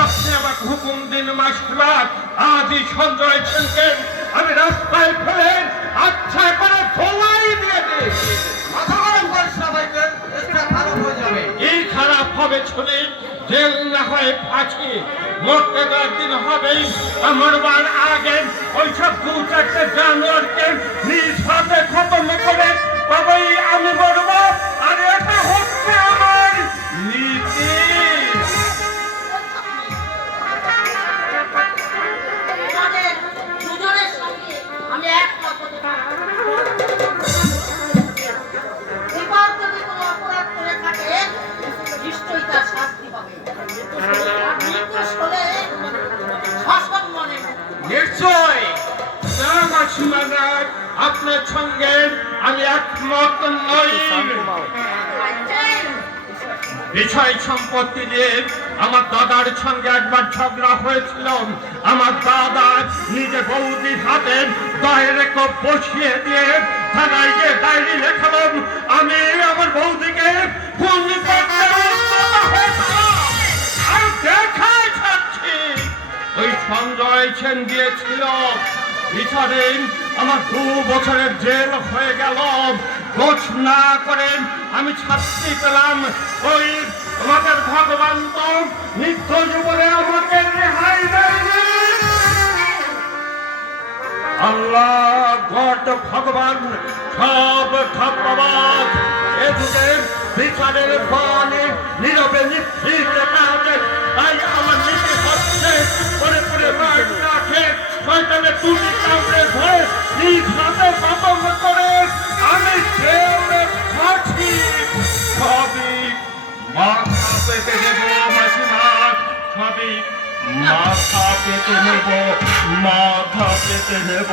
আপনি আমাকে হুকুম দিন মাস্টার আজই সঞ্জয় সেনকে আমি রাস্তায় ফেলে আচ্ছা করে ধোলাই দিয়ে দিই। মাথা গরম ভাইকে এটা খারাপ হয়ে যাবে। এই খারাপ হবে শুনে? জেল না হয় ফাঁসি। মরতে দেওয়ার দিন হবেই। আমার বার আগে ওইসব দু চারটে জানোয়ারকে নিজ নিশ্চয়। আপনার সঙ্গে আমি একমত নই। বিষয় সম্পত্তি নিয়ে আমার দাদার সঙ্গে একবার ঝগড়া হয়েছিল আমার দাদা নিজে বৌদির হাতে ডাইরেক্ট বসিয়ে দিয়ে থানায় গিয়ে ডায়েরি লেখালাম। আমি আমার বৌদিকে সঞ্জয় আমার দু বছরের জেল হয়ে গেল। না করে আমি শাস্তি পেলাম। ওই ভগবান তো নিত্য জীবনে আমাকে রেহাই দেয়নি। আল্লাহ গড ভগবান, সব ধন্যবাদ এ যুগে বিচারের বাণী আমি সবই মাথা পেতে দেব মাসিমা সবই মাথা পেতে নেব মাথা পেতে নেব।